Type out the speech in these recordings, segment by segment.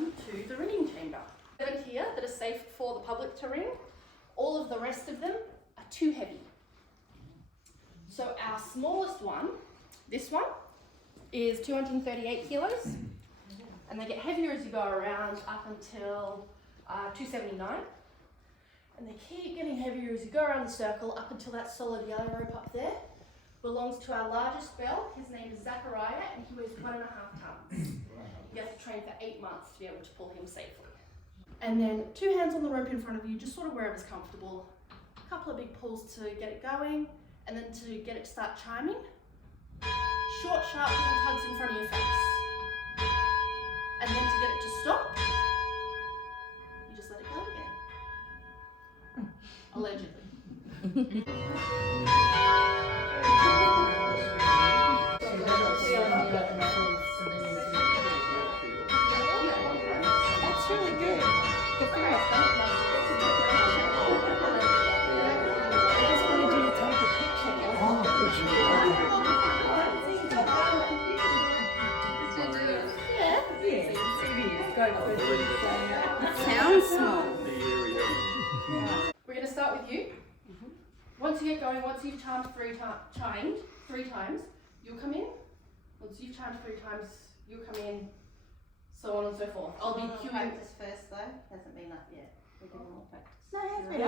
them to the ringing chamber. 7 here that are safe for the public to ring. All of the rest of them are too heavy. So our smallest one, this one, is 238 kilos, and they get heavier as you go around up until 279, and they keep getting heavier as you go around the circle up until that solid yellow rope up there belongs to our largest bell. His name is Zachariah, and he weighs 1.5 tons. You have to train for 8 months to be able to pull him safely. And then 2 hands on the rope in front of you, just sort of wherever's comfortable. A couple of big pulls to get it going, and then to get it to start chiming. Short, sharp little tugs in front of your face. And then to get it to stop, you just let it go again. Allegedly. That's really good. Good for you. Sounds small. We're going to start with you. Once you get going, once you've chimed three times, you'll come in. Once you've chimed 3 times, you'll come in, so on and so forth. I'll be queuing. Practice first though, hasn't been up yet. We're doing more practice. No, it has been.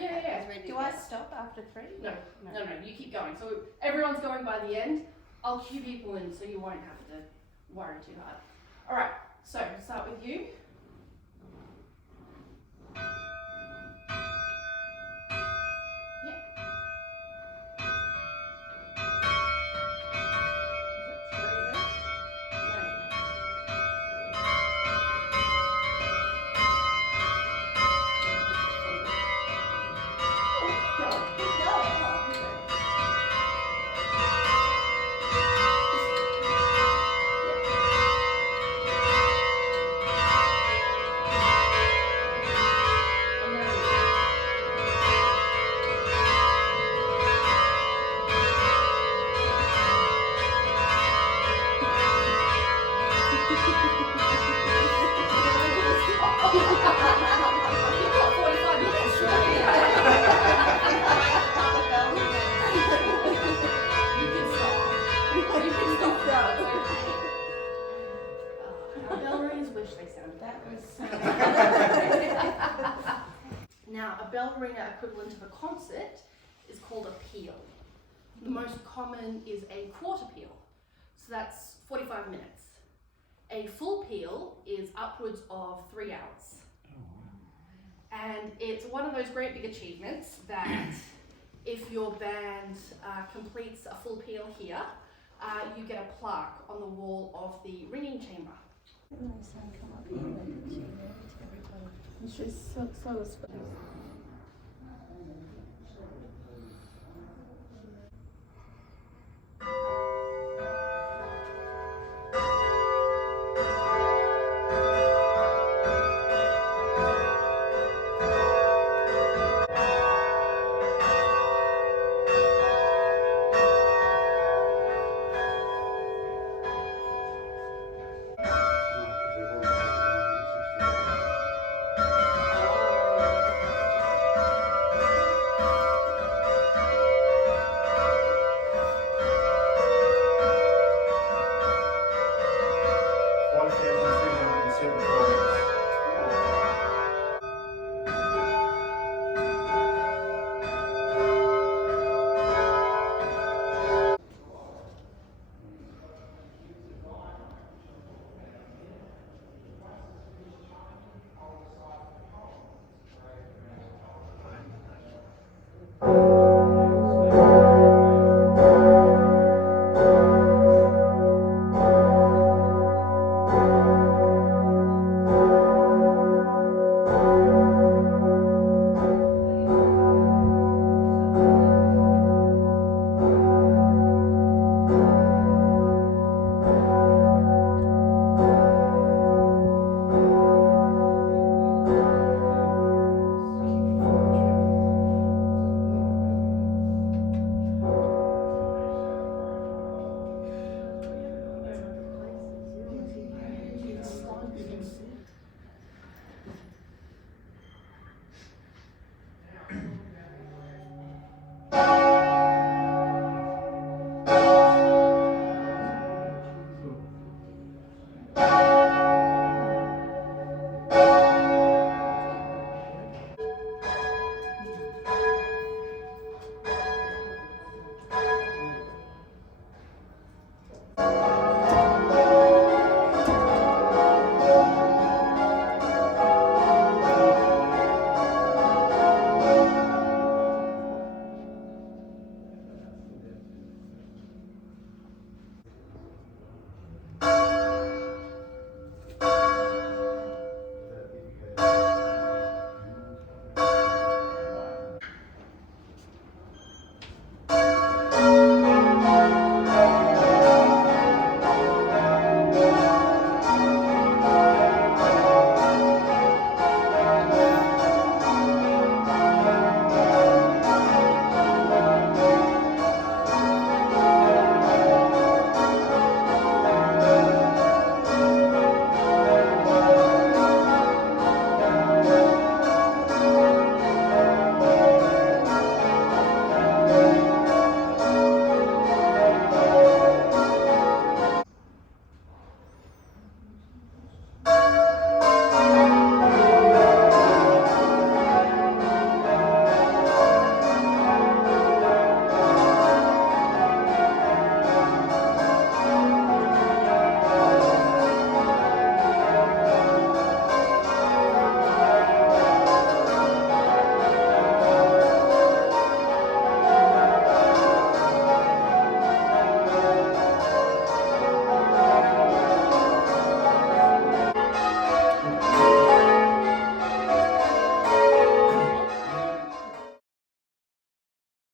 Yeah. Do I stop after 3? No, you keep going. So everyone's going by the end. I'll cue people in so you won't have to worry too hard. Alright, so start with you. Now, a bell ringer equivalent of a concert is called a peal. The most common is a quarter peal, so that's 45 minutes. A full peal is upwards of 3 hours. And it's one of those great big achievements that if your band completes a full peal here, you get a plaque on the wall of the ringing chamber. She's so